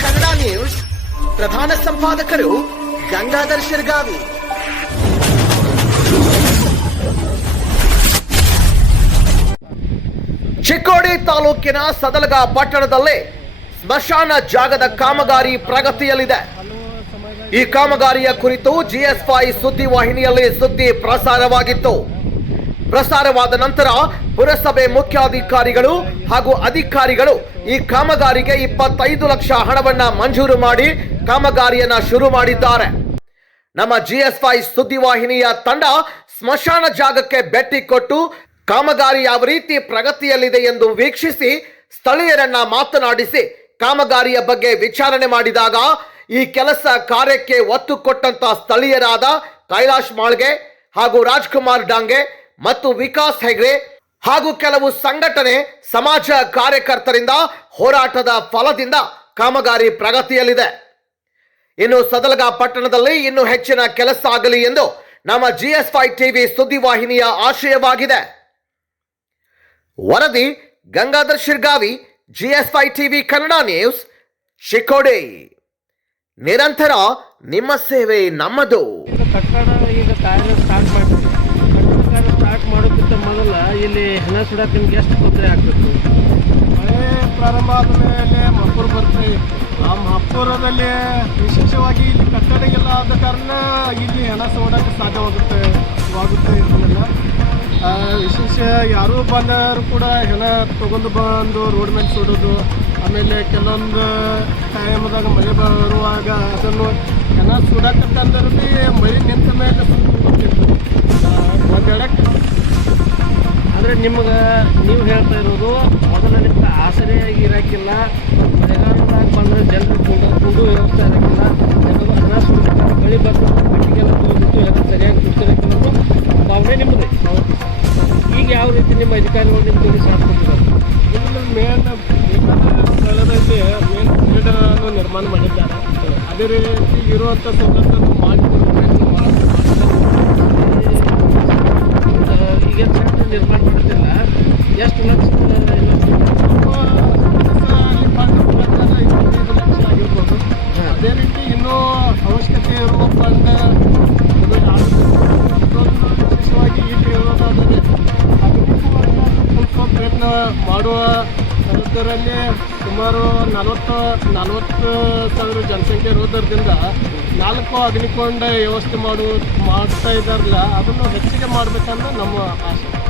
Kannada news ಪ್ರಧಾನ ಸಂಪಾದಕರು ಗಂಗಾಧರ್ ಶಿರ್ಗಾವಿ. ಚಿಕ್ಕೋಡಿ ತಾಲೂಕಿನ ಸದಲಗ ಪಟ್ಟಣದಲ್ಲೇ ಸ್ಮಶಾನ ಜಾಗದ ಕಾಮಗಾರಿ ಪ್ರಗತಿಯಲ್ಲಿದೆ. ಈ ಕಾಮಗಾರಿಯ ಕುರಿತು ಜಿಎಸ್ಐ ಸುದ್ದಿ ವಾಹಿನಿಯಲ್ಲಿ ಸುದ್ದಿ ಪ್ರಸಾರವಾಗಿತ್ತು. ಪ್ರಸಾರವಾದ ನಂತರ ಪುರಸಭೆ ಮುಖ್ಯಾಧಿಕಾರಿಗಳು ಹಾಗೂ ಅಧಿಕಾರಿಗಳು ಈ ಕಾಮಗಾರಿಗೆ ಇಪ್ಪತ್ತೈದು ಲಕ್ಷ ಹಣವನ್ನ ಮಂಜೂರು ಮಾಡಿ ಕಾಮಗಾರಿಯನ್ನ ಶುರು ಮಾಡಿದ್ದಾರೆ. ನಮ್ಮ ಜಿಎಸ್ವೈ ಸುದ್ದಿವಾಹಿನಿಯ ತಂಡ ಸ್ಮಶಾನ ಜಾಗಕ್ಕೆ ಭೇಟಿ ಕೊಟ್ಟು ಕಾಮಗಾರಿ ಯಾವ ರೀತಿ ಪ್ರಗತಿಯಲ್ಲಿದೆ ಎಂದು ವೀಕ್ಷಿಸಿ ಸ್ಥಳೀಯರನ್ನ ಮಾತನಾಡಿಸಿ ಕಾಮಗಾರಿಯ ಬಗ್ಗೆ ವಿಚಾರಣೆ ಮಾಡಿದಾಗ ಈ ಕೆಲಸ ಕಾರ್ಯಕ್ಕೆ ಒತ್ತು ಕೊಟ್ಟಂತ ಸ್ಥಳೀಯರಾದ ಕೈಲಾಶ್ ಮಾಳ್ಗೆ ಹಾಗೂ ರಾಜ್ಕುಮಾರ್ ಡಾಂಗೆ ಮತ್ತು ವಿಕಾಸ್ ಹೆಗ್ಡೆ ಹಾಗೂ ಕೆಲವು ಸಂಘಟನೆ, ಸಮಾಜ ಕಾರ್ಯಕರ್ತರಿಂದ ಹೋರಾಟದ ಫಲದಿಂದ ಕಾಮಗಾರಿ ಪ್ರಗತಿಯಲ್ಲಿದೆ. ಇನ್ನು ಸದಲಗ ಪಟ್ಟಣದಲ್ಲಿ ಇನ್ನೂ ಹೆಚ್ಚಿನ ಕೆಲಸ ಆಗಲಿ ಎಂದು ನಮ್ಮ ಜಿಎಸ್ಫೈ ಟಿವಿ ಸುದ್ದಿವಾಹಿನಿಯ ಆಶಯವಾಗಿದೆ. ವರದಿ, ಗಂಗಾಧರ್ ಶಿರ್ಗಾವಿ ಜಿಎಸ್ಫೈ ಟಿವಿ ಕನ್ನಡ ನ್ಯೂಸ್, ಶಿಕೋಡೆ. ನಿರಂತರ, ನಿಮ್ಮ ಸೇವೆ ನಮ್ಮದು. ಕಾರ್ಯ ಸ್ಟಾರ್ಟ್ ಮಾಡ್ತೀವಿ ಕಟ್ಟಡ ಕಾರ್ಯ ಸ್ಟಾರ್ಟ್ ಮಾಡೋಕ್ಕಿಂತ ಮೊದಲ ಇಲ್ಲಿ ಹೆಣ ಸುಡಕ್ಕೆ ನಿಮ್ಗೆ ಎಷ್ಟು ತೊಂದರೆ ಆಗ್ತಿತ್ತು ಮಳೆ ಪ್ರಾರಂಭ ಆದ ಮೇಲೆ ಬರ್ತೀವಿ ಆ ಮಪ್ಪುರದಲ್ಲಿ ವಿಶೇಷವಾಗಿ ಇಲ್ಲಿ ಕಟ್ಟಡಗೆಲ್ಲ ಆದ ಕಾರಣ ಇಲ್ಲಿ ಹೆಣ ಸೋಡಕ್ಕೆ ಸಾಧ್ಯವಾಗುತ್ತೆ, ಆಗುತ್ತೆ. ಯಾರೂ ಬಂದರು ಕೂಡ ಹೆಣ ತೊಗೊಂಡು ಬಂದು ರೋಡ್ ಮೇಲೆ ಸುಡೋದು, ಆಮೇಲೆ ಕೆಲವೊಂದು ಟೈಮ್ದಾಗ ಮಳೆ ಬರುವಾಗ ಅದನ್ನು ಹೆಣ ಸುಡಕ್ಕಂತಂದ್ರೆ ಭೀ ಮಳೆ ನಿಂತ ಮೇಲೆ ಒಂದೆರಡಕ್ಕೆ ಅಂದರೆ ನಿಮ್ಗೆ ನೀವು ಹೇಳ್ತಾ ಇರೋದು ಮೊದಲು ನಿಮ್ಗೆ ಆಸರೆಯಾಗಿ ಇರೋಕ್ಕಿಲ್ಲ ಮಳೆಗಾಲದಾಗ ಬಂದರೆ ಜನರು ಕೂಡ, ಕುಂಡು ವ್ಯವಸ್ಥೆ ಇರೋಕ್ಕಿಲ್ಲ ಜನರು ಹಣ ಮಳೆ ಬರ್ತಾರೆ ಕಟ್ಟಿಗೆಲ್ಲ ಸರಿಯಾಗಿ ನಿಮ್ಮದು ಈಗ ಯಾವ ರೀತಿ ನಿಮ್ಮ ಅಧಿಕಾರಿಗಳು ನಿಮ್ಮ ಕೈಗೆ ಸಾಥ್ ಕೊಟ್ಟಿದ್ದಾರೆ ಇಲ್ಲಿ ಮೇನ್ ಸ್ಥಳದಲ್ಲಿ ಮೇನ್ ಫೀಲ್ಡನ್ನು ನಿರ್ಮಾಣ ಮಾಡಿದ್ದಾರೆ ಅದೇ ರೀತಿ ಇರುವಂಥ ಸೌಲಭ್ಯವನ್ನು ಮಾಡಿಕೊಡೋ ಪ್ರಯತ್ನ ಮಾಡ್ತಾರೆ. ಈಗ ಸೆಂಟ್ರ್ ನಿರ್ಮಾಣ ಮಾಡ್ತಿಲ್ಲ ಎಷ್ಟು ಲಕ್ಷ ಅದೇ ರೀತಿ ಇನ್ನೂ ಅವಶ್ಯಕತೆ ಇರುವ ಫಂಡ್ ಅದರಲ್ಲಿ ಸುಮಾರು ನಲವತ್ತು ನಲವತ್ತು ಸಾವಿರ ಜನಸಂಖ್ಯೆ ಇರೋದರಿಂದ ನಾಲ್ಕು ಅಗ್ನಿಕೊಂಡ ವ್ಯವಸ್ಥೆ ಮಾಡು, ಮಾಡ್ತಾ ಇದ್ದಾರಲ್ಲ, ಅದನ್ನು ಹೆಚ್ಚಿಗೆ ಮಾಡಬೇಕನ್ನೋ ನಮ್ಮ ಆಸೆ.